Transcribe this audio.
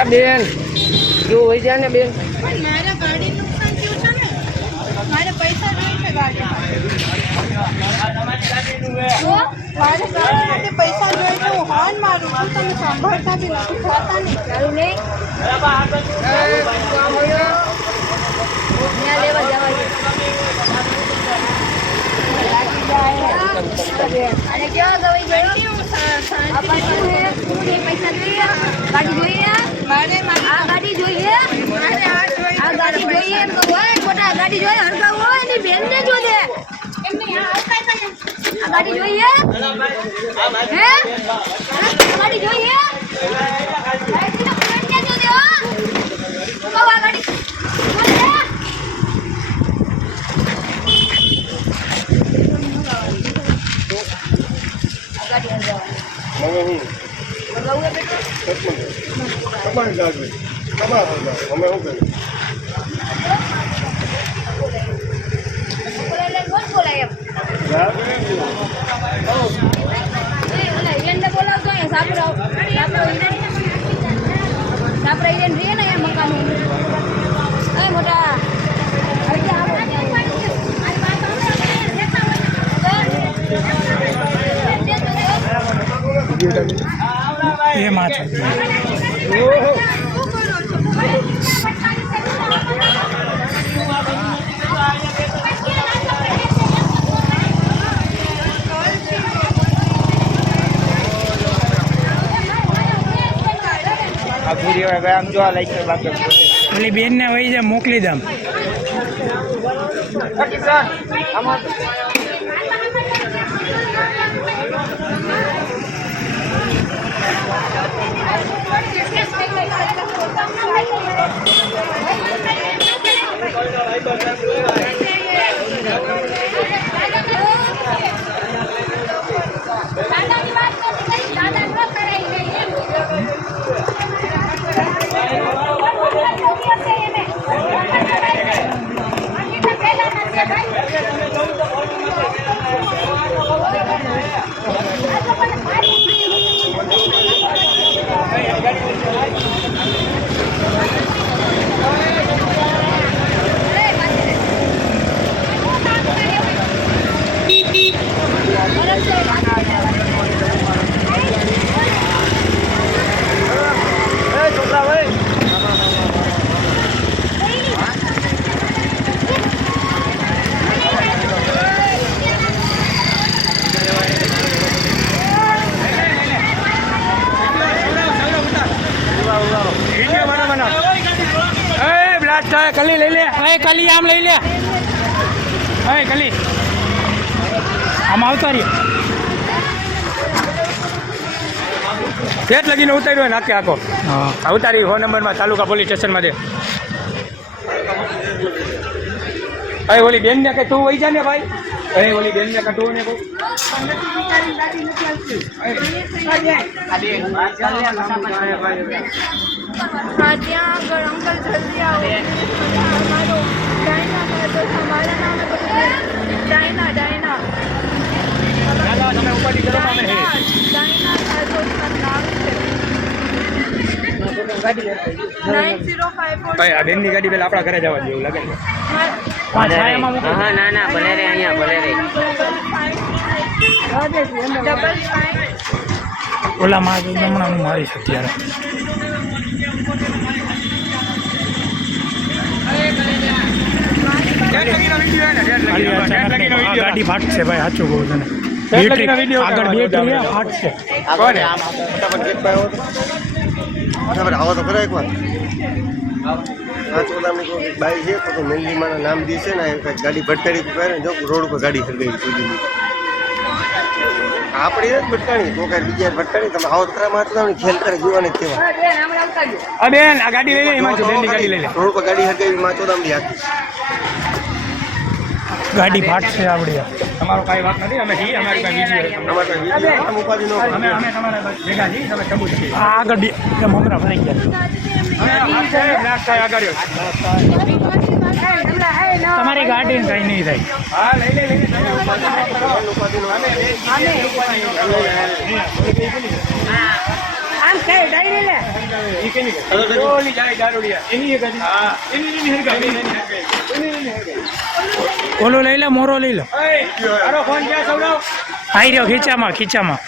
આ બેન? જો હોય જાય ને બેન? પણ મારા ગાડી નુકસાન થયું છે ને મારે પૈસા જોઈએ છે ગાડી. મારે ગાડી માટે પૈસા જોઈએ છે હું હોર્ન મારું છું તમે સાંભળતા બી નથી. જોતા નહીં? ચાલુ નહીં? ત્યાં લેવા જવા દે. અને કેવા ગવાઈ ગઈ આ પાછું હે શું છે? પૈસા જોઈએ. ગાડી જોઈએ. ખોટા ગાડી જોઈએ હરગાવ હોય ની બેન ને જો દે એમની આ આવતા હતા ને. આ ગાડી જોઈએ હે આ ગાડી જોઈએ ગાડી તો બેન ને જો દે હો કહો આ ગાડી જો દે. આ ગાડી હરગાવવાની. હરગાવું હે બેટો? તમારી લાગણી તમારા હરગાવ. અમે શું કરીએ એ ઓલા હિરેનને બોલાવતો અહીંયા સાપરાવ. સાપરાવ હિરેન. સાપરા હિરેન રહે ને અહીંયા મકાનમાં. એ મોટા. હવે ક્યાં આવો ત્યાં? એમાં છે આ પૂરી ભાઈ આમ જોવા લઈ લાઈક બાકી. પેલી બેનને વહી જાય મોકલી દમ દાદાની વાત નથી દાદા ન કરાય નહીં એમ એ બ્લાસ્ટ થાય કલી લઈ લે. એ કલી આમ લઈ લે. એ કલી. આમ આવતા રહ્યો. પેટ લગીને ઉતાર્યો હોય નાખે આખો હા. ઉતારી ફોન નંબરમાં તાલુકા પોલીસ સ્ટેશનમાં દે. અરે ઓલી બેન ને કે તું વહી જા ને ભાઈ. અરે ઓલી બેન ને કે ને ત્યાં આગળ અંકલ જલ્દી આવો. અમારો ડાયના ખાતો તો મારા નામે બધું ડાયના ડાયના ચાલો તમે ઉપાડી કરો અમે ડાયના ડાયના ખાતો છે નામ છે નાઇન ઝીરો ફાઈવ ફોર ભાઈ આ બેનની ગાડી પેલા આપણા ઘરે જવા જેવું લાગે છે. હા ના ના ભલે રે અહીંયા ભલે રે. ઓલા માં હમણાં હું મારીશ અત્યારે. ગાડી ફાટશે ભાઈ સાચું કહું તને આગળ ફાટશે. પર આવો તો ખરા એકવાર. તમને કહું બાઈ છે તો મેલડીમાના નામ દી છે ને કાંઈક ગાડી ભટકાડી કરે જો રોડ ઉપર ગાડી સર્ગાઈ સુધીની આપણી જ ભટકાણી તો કાંઈ બીજા ભટકાણી તમે આવો ખરા માત્ર ખેલ કરે જોવાની કહેવાય. બેન આ ગાડી લઈ લે રોડ પર ગાડી સર્ગાવી માં ચોદામડી હાકી ગાડી ફાટશે આવડી. તમારો કઈ વાત નથી. અમે છીએ અમારી કઈ બીજી. અમે અમે તમારા ભેગા છીએ તમે સબૂત છીએ આ આગળ હમણાં ભરાઈ ગયા. તમારી ગાડીને કઈ નહીં થાય. આમ ડાયરી લે ઈ? ઓલી જાય દારૂડિયા. એની એ હા. એની એની હરગાઈ. એની એની હરગાઈ. એની એની હરગાઈ. ઓલો લઈ લે મોરો લઈ લો તારો ફોન ક્યાં રહ્યો ખીચામાં ખીચામાં